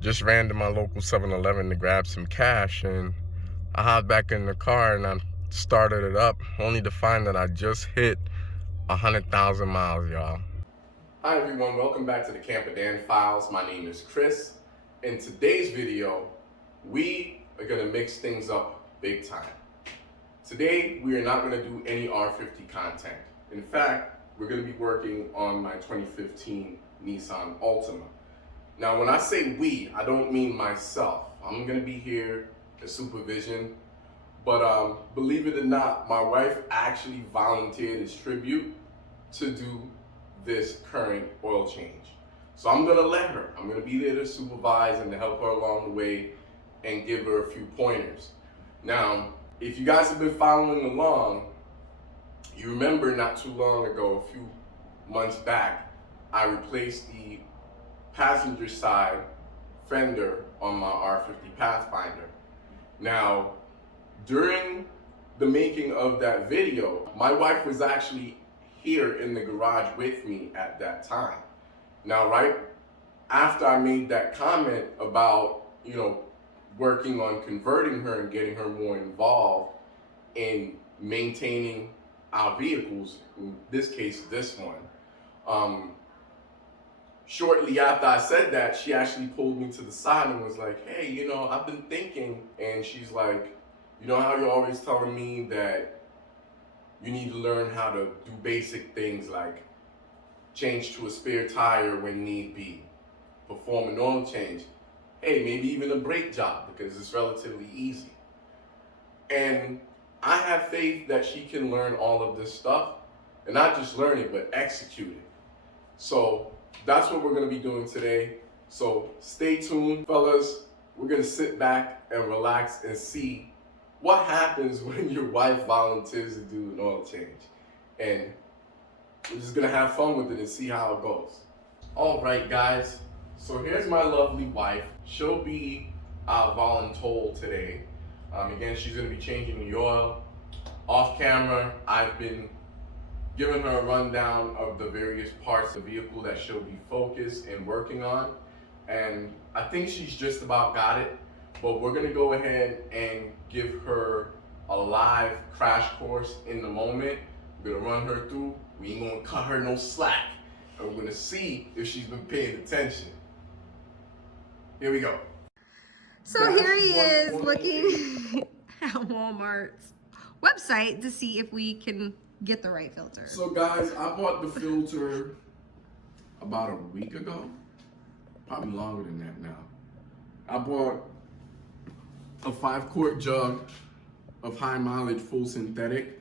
Just ran to my local 7-Eleven to grab some cash, and I hopped back in the car and I started it up, only to find that I just hit 100,000 miles, y'all. Hi everyone, welcome back to the Camper Dan Files. My name is Chris. In today's video, we are gonna mix things up big time. Today, we are not gonna do any R50 content. In fact, we're gonna be working on my 2015 Nissan Altima. Now, when I say we, I don't mean myself. I'm gonna be here as supervision, but believe it or not, my wife actually volunteered as tribute to do this current oil change. So I'm gonna let her. I'm gonna be there to supervise and to help her along the way and give her a few pointers. Now, if you guys have been following along, you remember not too long ago, a few months back, I replaced the passenger side fender on my R50 Pathfinder. Now, during the making of that video, my wife was actually here in the garage with me at that time. Now, right after I made that comment about, working on converting her and getting her more involved in maintaining our vehicles, in this case, this one, shortly after I said that, she actually pulled me to the side and was like, hey, I've been thinking, and she's like, you know how you're always telling me that you need to learn how to do basic things like change to a spare tire when need be, perform an oil change, hey, maybe even a brake job because it's relatively easy. And I have faith that she can learn all of this stuff, and not just learn it, but execute it. So that's what we're gonna be doing today. So stay tuned, fellas. We're gonna sit back and relax and see what happens when your wife volunteers to do an oil change. And we're just gonna have fun with it and see how it goes. All right, guys. So here's my lovely wife. She'll be voluntold today. Again, she's gonna be changing the oil. Off camera, I've been giving her a rundown of the various parts of the vehicle that she'll be focused and working on. And I think she's just about got it, but we're gonna go ahead and give her a live crash course in the moment. We're gonna run her through. We ain't gonna cut her no slack. And we're gonna see if she's been paying attention. Here we go. So here he is looking at Walmart's website to see if we can get the right filter. So guys, I bought the filter about a week ago. Probably longer than that now. I bought a 5-quart jug of high mileage full synthetic.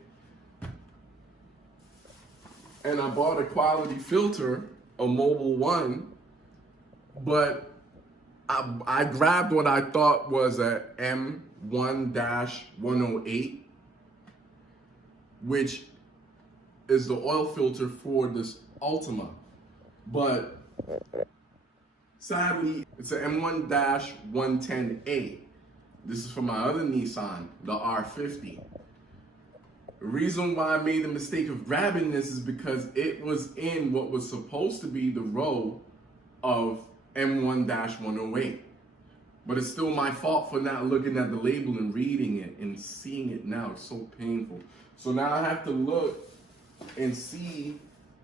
And I bought a quality filter, a Mobile One, but I grabbed what I thought was a M1-108, which is the oil filter for this Altima. But sadly, it's an M1-110A. This is for my other Nissan, the R50. The reason why I made the mistake of grabbing this is because it was in what was supposed to be the row of M1-108. But it's still my fault for not looking at the label and reading it and seeing it now. It's so painful. So now I have to look and see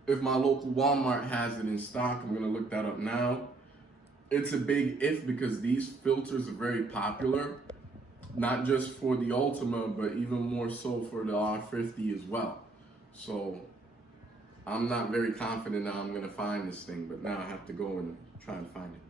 if my local Walmart has it in stock. I'm gonna look that up now. It's a big if because these filters are very popular, not just for the Altima, but even more so for the R50 as well. So I'm not very confident now I'm gonna find this thing, but now I have to go and try and find it.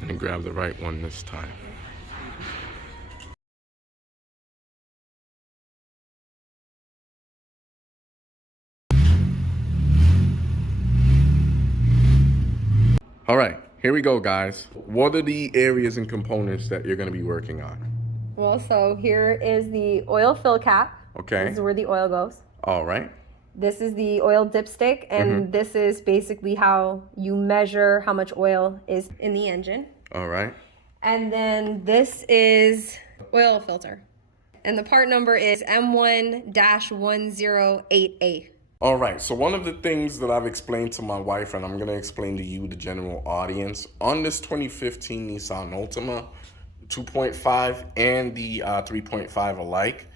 I'm gonna grab the right one this time. All right, here we go, guys. What are the areas and components that you're gonna be working on? Well, so here is the oil fill cap. Okay. This is where the oil goes. All right. This is the oil dipstick, and this is basically how you measure how much oil is in the engine. All right. And then this is oil filter. And the part number is M1-108A. All right, so one of the things that I've explained to my wife, and I'm gonna explain to you, the general audience, on this 2015 Nissan Altima 2.5 and the 3.5 alike,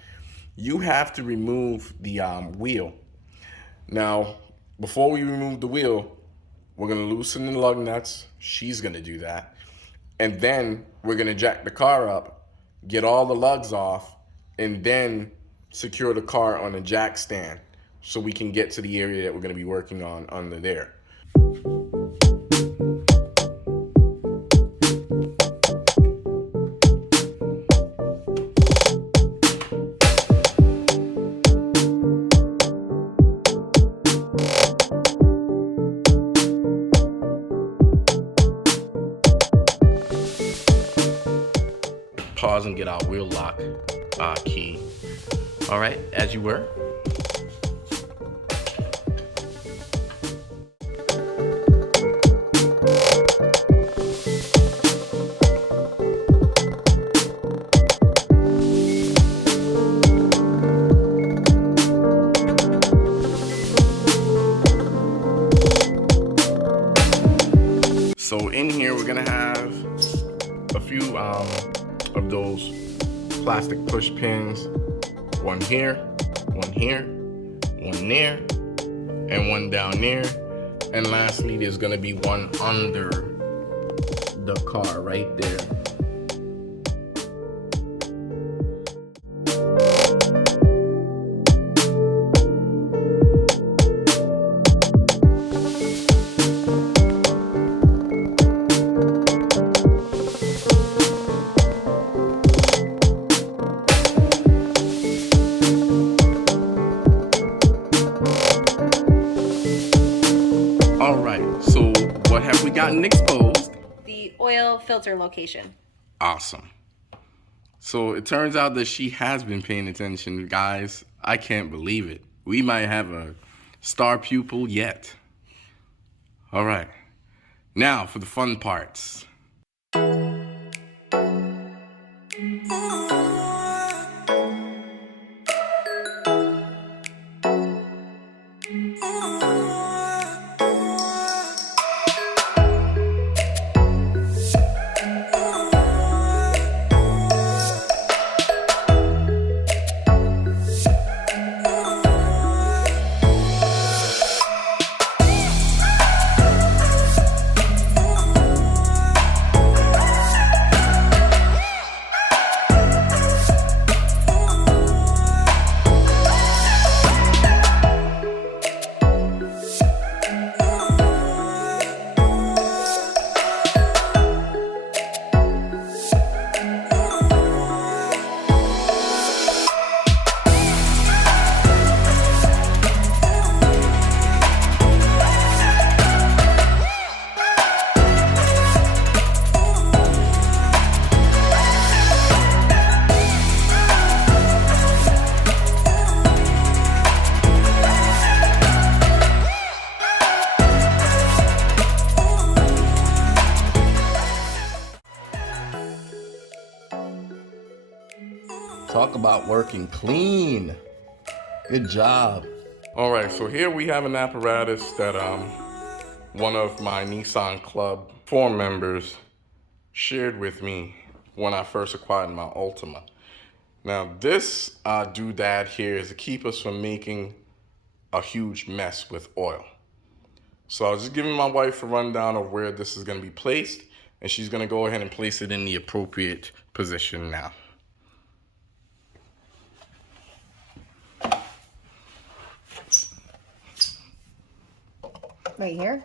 you have to remove the wheel. Now, before we remove the wheel, we're gonna loosen the lug nuts. She's gonna do that. And then we're gonna jack the car up, get all the lugs off, and then secure the car on a jack stand so we can get to the area that we're gonna be working on under there. Pause and get our wheel lock key. All right, as you were. So in here, we're gonna have a few of those plastic push pins. One here, one here, one there, and one down there. And lastly, there's gonna be one under the car right there. All right, so what have we gotten exposed? The oil filter location. Awesome. So it turns out that she has been paying attention, guys. I can't believe it. We might have a star pupil yet. All right, now for the fun parts. Talk about working clean. Good job. All right, so here we have an apparatus that one of my Nissan Club 4 members shared with me when I first acquired my Altima. Now this doodad here is to keep us from making a huge mess with oil. So I was just giving my wife a rundown of where this is gonna be placed, and she's gonna go ahead and place it in the appropriate position now. Right here?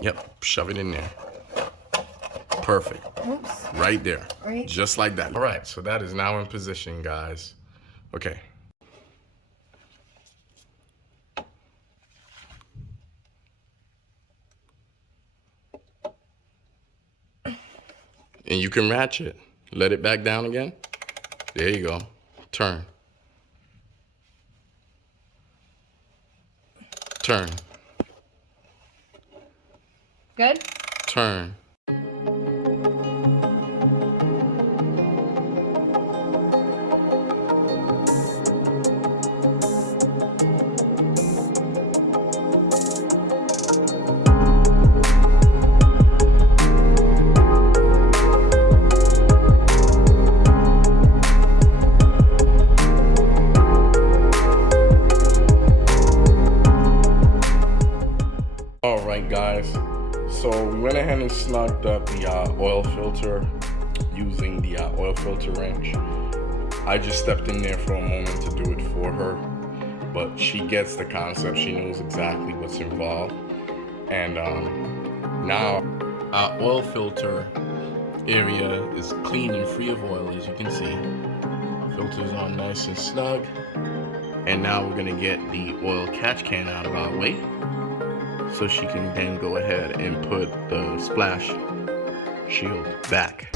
Yep, shove it in there. Perfect. Oops. Right there. Right. Just like that. All right, so that is now in position, guys. Okay. And you can ratchet. Let it back down again. There you go. Turn. Turn. Good? Turn. Alright guys, so we went ahead and snugged up the oil filter using the oil filter wrench. I just stepped in there for a moment to do it for her, but she gets the concept. She knows exactly what's involved. And now our oil filter area is clean and free of oil, as you can see. Filter's on nice and snug. And now we're gonna get the oil catch can out of our way, so she can then go ahead and put the splash shield back.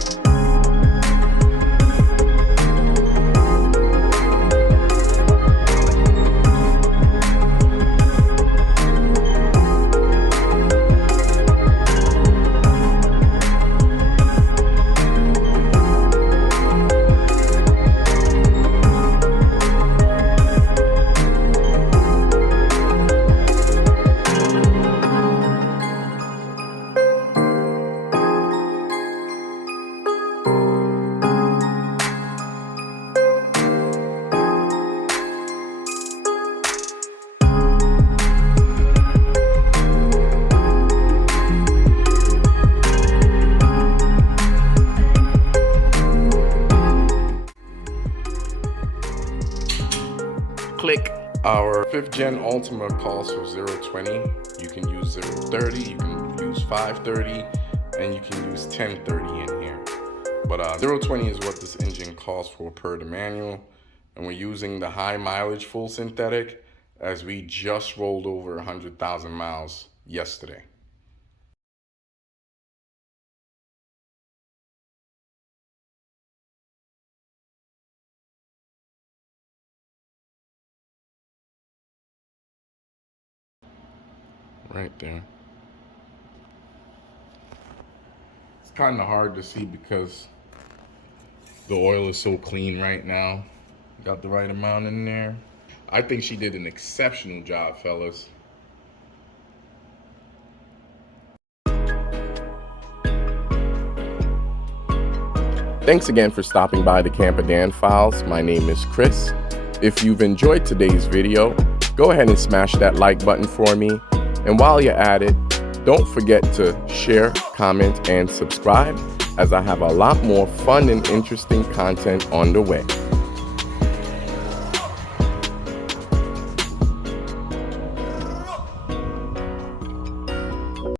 Click. Our 5th gen Altima calls for 020. You can use 030, you can use 530, and you can use 1030 in here. But 020 is what this engine calls for per the manual. And we're using the high mileage full synthetic, as we just rolled over 100,000 miles yesterday. Right there. It's kind of hard to see because the oil is so clean right now. Got the right amount in there. I think she did an exceptional job, fellas. Thanks again for stopping by the Camper Dan Files. My name is Chris. If you've enjoyed today's video, go ahead and smash that like button for me. And while you're at it, don't forget to share, comment, and subscribe, as I have a lot more fun and interesting content on the way.